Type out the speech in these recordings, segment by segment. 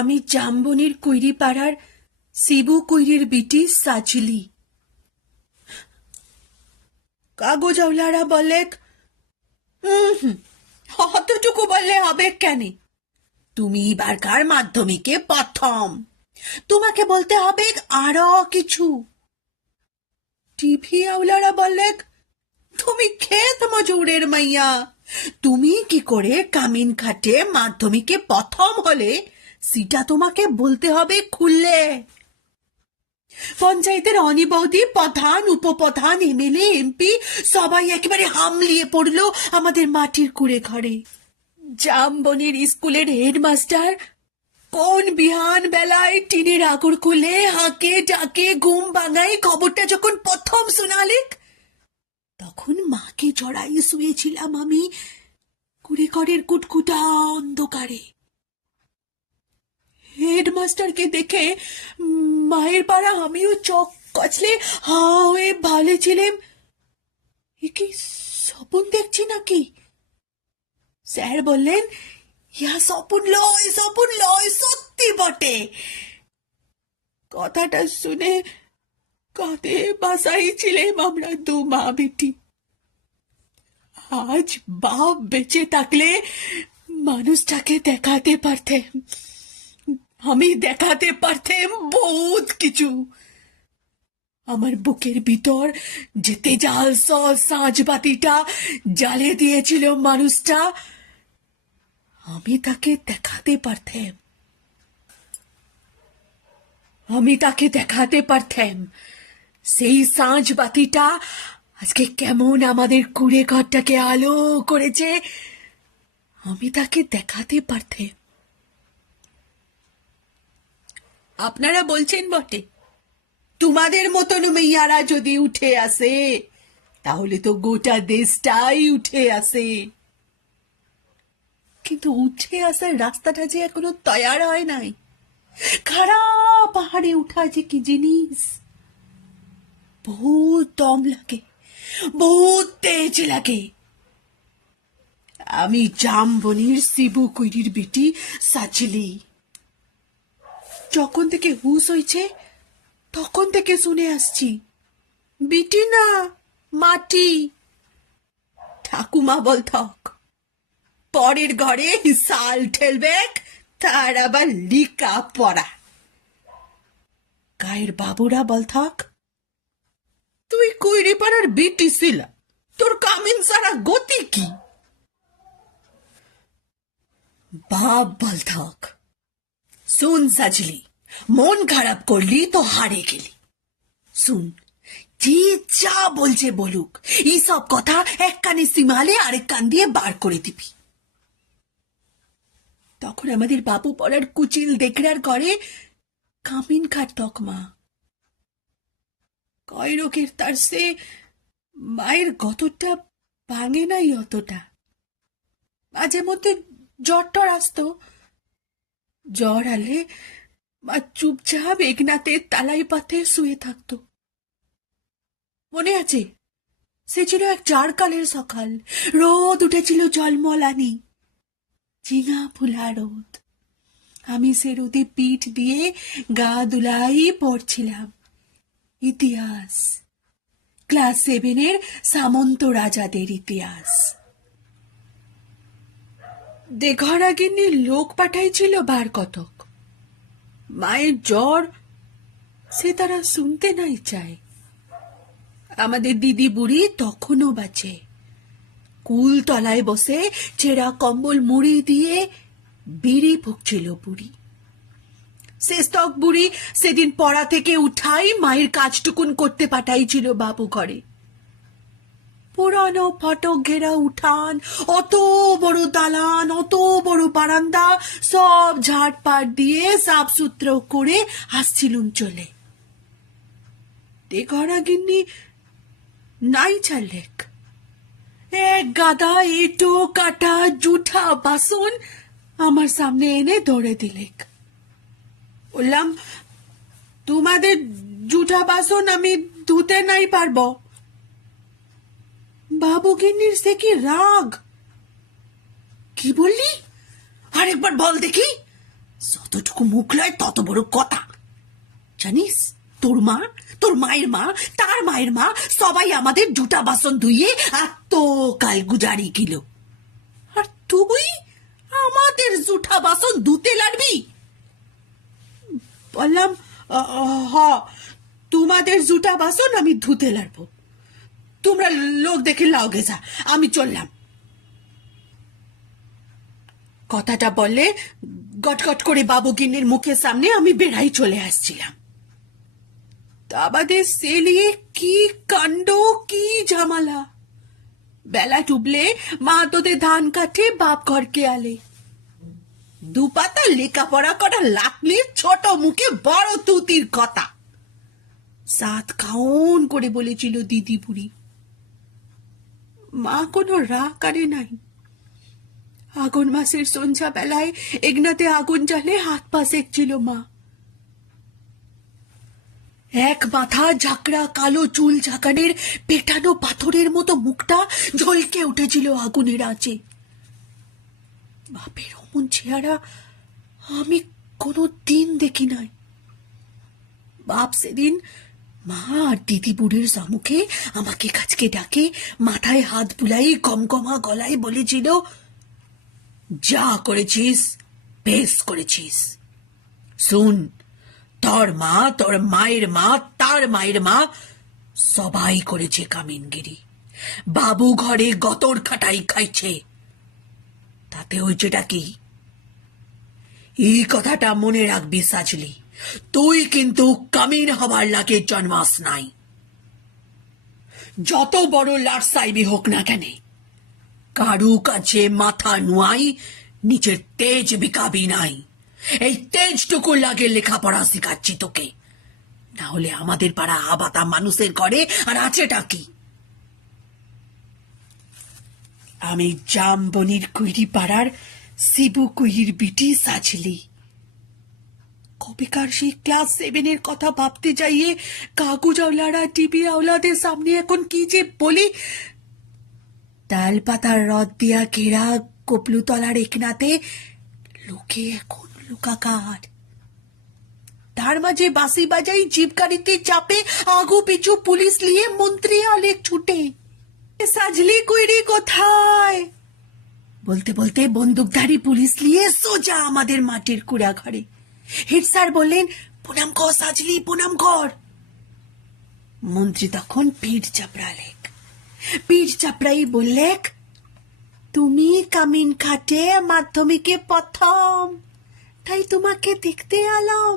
আমি জামবনির কুইরি পাড়ার শিবু কুইরির বিটি সাজলি। কাগজওয়ালারা বলে অতটুকু বললে হবে কেন? তুমি এবারকার মাধ্যমিকে প্রথম, তোমাকে বলতে হবে আরো কিছু। টিভি আওলারা বলে তুমি ক্ষেত মজুরের মাইয়া, তুমি কি করে কামিন খাটে মাধ্যমিকে প্রথম হলে সেটা তোমাকে বলতে হবে খুললে। পঞ্চায়েতের অনিবৌদি, প্রধান, উপপ্রধান, এমএলএ, এমপি সবাই একেবারে হামলিয়ে পড়লো আমাদের মাটির কুড়ে ঘরে। জামবনির স্কুলের হেডমাস্টার কোন বিহান বেলায় টিনের আগুর খুলে হাঁকে ডাকে ঘুম ভাঙাই খবরটা যখন প্রথম শোনালেক, তখন মাকে জড়াই শুয়েছিলাম আমি কুড়ে ঘরের কুটকুটা অন্ধকারে। হেডমাস্টারকে দেখে মায়ের পাড়া আমিও চোখ কচলে হা হয়ে ভালেছিলাম, এ কি স্বপন দেখছি নাকি? স্যার বললেন, ইয়া স্বপন লয়, সত্যি বটে। কথাটা শুনে কাঁধে বাসাইছিলাম আমরা দু মা বেটি। আজ বাপ বেঁচে থাকলে মানুষটাকে দেখাতে পারতেম, আমি দেখাতে পারতেম বহুত কিছু। আমার বুকের ভিতর যে তেজাল সাঁঝ বাতিটা জ্বালে দিয়েছিল মানুষটা, আমি তাকে দেখাতে পারতেম, সেই সাঁঝ বাতিটা আজকে কেমন আমাদের কুড়ে ঘরটাকে আলো করেছে, আমি তাকে দেখাতে পারতেম। আপনারা বলছেন বটে, তোমাদের মতন মেয়ারা যদি উঠে আসে তাহলে তো গোটা দেশটাই উঠে আসে। কিন্তু উঠে আসার রাস্তাটা যে এখনো তৈয়ার হয় নাই। খারাপ পাহাড়ে উঠা যে কি জিনিস, বহুত দম লাগে, বহুত তেজ লাগে। আমি জামবনির শিবু কুইরির বিটি সাজলি। যখন থেকে হুঁশ হয়েছে তখন থেকে শুনে আসছি, বিটি না মাটি। ঠাকুমা বলথক পরের ঘরে সাল ঠেলবে, তার আবার লিকা পড়া। গায়ের বাবুরা বলথক, তুই কুইরি পাড়ার বিটি ছিল, তোর কামিন সারা গতি কি? বাপ বলথক, শুন সাজলি, মন খারাপ করলি তো হারে গেলি। শুন, যে যা বলছে বলুক, এইসব কথা এক কানে সিমালে আরেক কান দিয়ে বার করে দিবি। তখন আমাদের বাবু পড়ার কুচিল দেখরার ঘরে কামিন খাটতক মা। কয় রোগের তার সে মায়ের গতটা ভাঙে নাই অতটা। মাঝে মধ্যে জ্বর টর আসতো, জ্বর আলে মা চুপচাপ একনাতে তালাই পাতে শুয়ে থাকতো। মনে আছে, সে ছিল এক চারকালের সকাল, রোদ উঠেছিল জলমলানি, ঝিঙা ফুলা রোদ। আমি সে রোদে পিঠ দিয়ে গা দুলাই পড়ছিলাম ইতিহাস, ক্লাস 7-এর সামন্ত রাজাদের ইতিহাস। দেঘরাগিনী লোক পাঠাইছিল বার কতক। মায়ের জ্বর সে তারা শুনতে নাই চায়। আমাদের দিদি বুড়ি তখনও বাঁচে, কুল তলায় বসে ছেঁড়া কম্বল মুড়ি দিয়ে বিড়ি ফুঁকছিল বুড়ি। শেষতক বুড়ি সেদিন পড়া থেকে উঠাই মায়ের কাজটুকুন করতে পাঠাইছিল বাবু ঘরে। পুরানো ফটক ঘেরা উঠান, অত বড় দালান, অত বড় বারান্দা, সব ঝাড়পাট দিয়ে সাফ সুতরো করে আসছিলুম চলে। দেঘরা গিন্নি নাই ছাড়লেক, এক গাদা এঁটো কাটা জুঠা বাসন আমার সামনে এনে ধরে দিলেক। বললাম, তোমাদের জুঠা বাসন আমি ধুতে নাই পারব। বাবু গিন্নির সে কি রাগ! কি বললি, আরেকবার বল দেখি। যতটুকু মুখ লয় তত বড় কথা। জানিস, তোর মা, তোর মায়ের মা, তার মায়ের মা সবাই আমাদের জুটা বাসন ধুইয়ে এত কাল গুজারি কিল, আর তুই আমাদের জুটা বাসন ধুতে লাগবি? বললাম, হ, তোমাদের জুটা বাসন আমি ধুতে লাগবো। তোমরা লোক দেখে লাও গেছা, আমি চললাম। কথাটা বললে গটগট করে বাবুগিন্নির মুখের সামনে আমি বেড়াই চলে আসছিলাম। তা বাদে সেলিয়ে কি কাণ্ড, কি ঝামেলা। বেলা ডুবলে মা তোদের ধান কাটে, বাপ ঘরকে আলে। দুপাতা লেখাপড়া করা লাকলির ছোট মুখে বড় তুতির কথা। সাত খাওন করে বলেছিল দিদি বুড়ি। মা কোনো রাগ করে নাই। আগুন মাসের সন্ধ্যা বেলায় এগনাতে আগুন জ্বালে হাত পা সেকছিল মা। এক মাথা ঝাঁকড়া কালো চুল ঝাঁকানের পেটানো পাথরের মতো মুখটা ঝলকে উঠেছিল আগুনের আঁচে। বাপের অমন চেহারা আমি কোনো দিন দেখি নাই। বাপ সেদিন মা আর দিদি বুড়ির সম্মুখে আমাকে কাছকে ডাকে মাথায় হাত বুলাই কমকমা গলায় বলেছিল, যা করেছিস বেশ করেছিস। শুন, তোর মা, তোর মায়ের মা, তার মায়ের মা সবাই করেছে কামিনগিরি। বাবু ঘরে গতর খাটাই খাইছে, তাতে হয়েছেটা কি? এই কথাটা মনে রাখবি সাজলি, তুই কিন্তু কামিন হবার লাগে জন্মাস নাই। যত বড় লাট সাইবি হোক না কেন, কারু কাছে মাথা নুয়াই নিচের তেজ বিকাবি নাই। এই তেজটুকু লাগে লেখাপড়া শিখাচ্ছি তোকে, না হলে আমাদের পাড়া আবাতা মানুষের ঘরে আর আছেটা কি? আমি জামবনির কুইরি পাড়ার শিবু কুইরির বিটি সাজলি। কবেকার সেই ক্লাস 7-এর কথা ভাবতে যাইয়ে কাগজ আওলারা টিভি আওলাদের সামনে এখন কি যে বলি। তাল পাতার রদ দিয়া ঘেরা কপলুতলার একনাতে লোকে এখন লুকাকার। তার মাঝে বাসি বাজাই জিপ গাড়িতে চাপে আগু পিছু পুলিশ নিয়ে মন্ত্রী অলেক ছুটে। সাজলি কুইরি কোথায় বলতে বলতে বন্দুকধারী পুলিশ নিয়ে সোজা আমাদের মাটির কুড়া ঘরে। হেড স্যার বললেন, প্রণাম কর সাজলি, প্রণাম কর। মন্ত্রী তখন পিঠ চাপড়ালেক। পিঠ চাপড়াই বললেক, তুমি কামিন খাটে মাধ্যমিকে প্রথম, তাই তোমাকে দেখতে এলাম।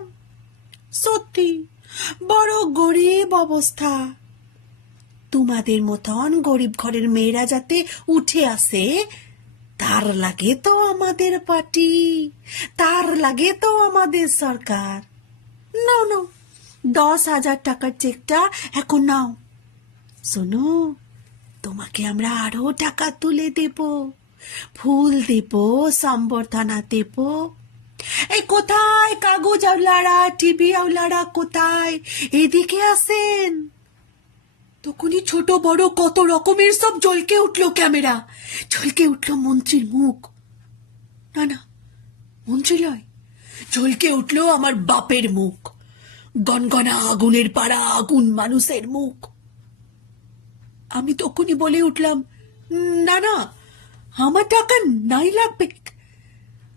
সত্যি বড় গরিব অবস্থা। তোমাদের মতন গরিব ঘরের মেয়েরা যাতে উঠে আসে, তার লাগে তো আমাদের পার্টি, তার লাগে তো আমাদের সরকার। নাও নাও, 10,000 টাকার চেকটা এখন নাও। শোনো, তোমাকে আমরা আরো টাকা তুলে দেব, ফুল দেব, সম্বর্ধনা দেব। এই কোথায় কাগজ আওলারা, টিভি আওলারা কোথায়? এদিকে আসেন। তখনই ছোট বড় কত রকমের সব জ্বলকে উঠলো ক্যামেরা, ঝলকে উঠলো মন্ত্রীর মুখ। না না, মন্ত্রী লয়, ঝলকে উঠলো আমার বাপের মুখ, গনগনা আগুনের পাড়া আগুন মানুষের মুখ। আমি তখনই বলে উঠলাম, না না, আমার টাকা নাই লাগবে,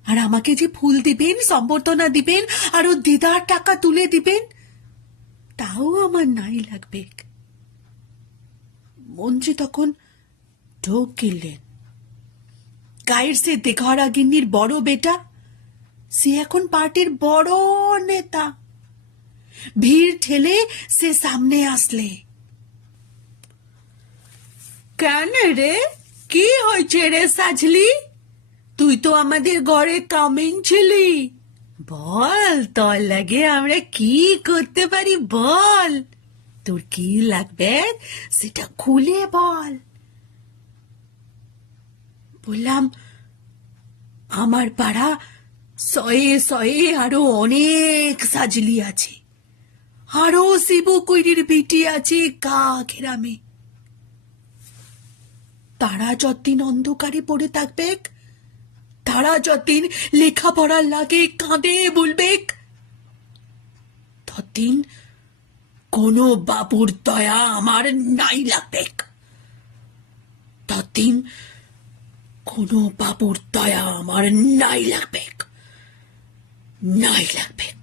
আর আমাকে যে ফুল দিবেন, সম্বর্ধনা দিবেন, আর ও দিদার টাকা তুলে দিবেন, তাও আমার নাই লাগবে। মন্ত্রী তখন ঢোক গিললেন। গায়ের সে দেখারা গিন্নির বড় বেটা, সে এখন পার্টির বড় নেতা। ভিড় ঠেলে সে সামনে আসলে, কেন রে, কি হয়েছে রে সাজলি? তুই তো আমাদের ঘরে কামিন ছিলি, বল তোর লাগে আমরা কি করতে পারি, বল তোর কি লাগবে সেটা খুলে বল। বললাম, আমার পাড়া 100 আরো অনেক সাজলি আছে, আরো শিবু কুইরির বিটি আছে গা ঘেরামে। তারা যতদিন অন্ধকারে পড়ে থাকবে, তারা যতদিন লেখাপড়ার লাগে কাঁদে বলবেক, ততদিন কোনো বাবুর দয়া আমার নাই লাগবেক। ততদিন কোনো বাবুর দয়া আমার নাই লাগবেক, নাই লাগবেক।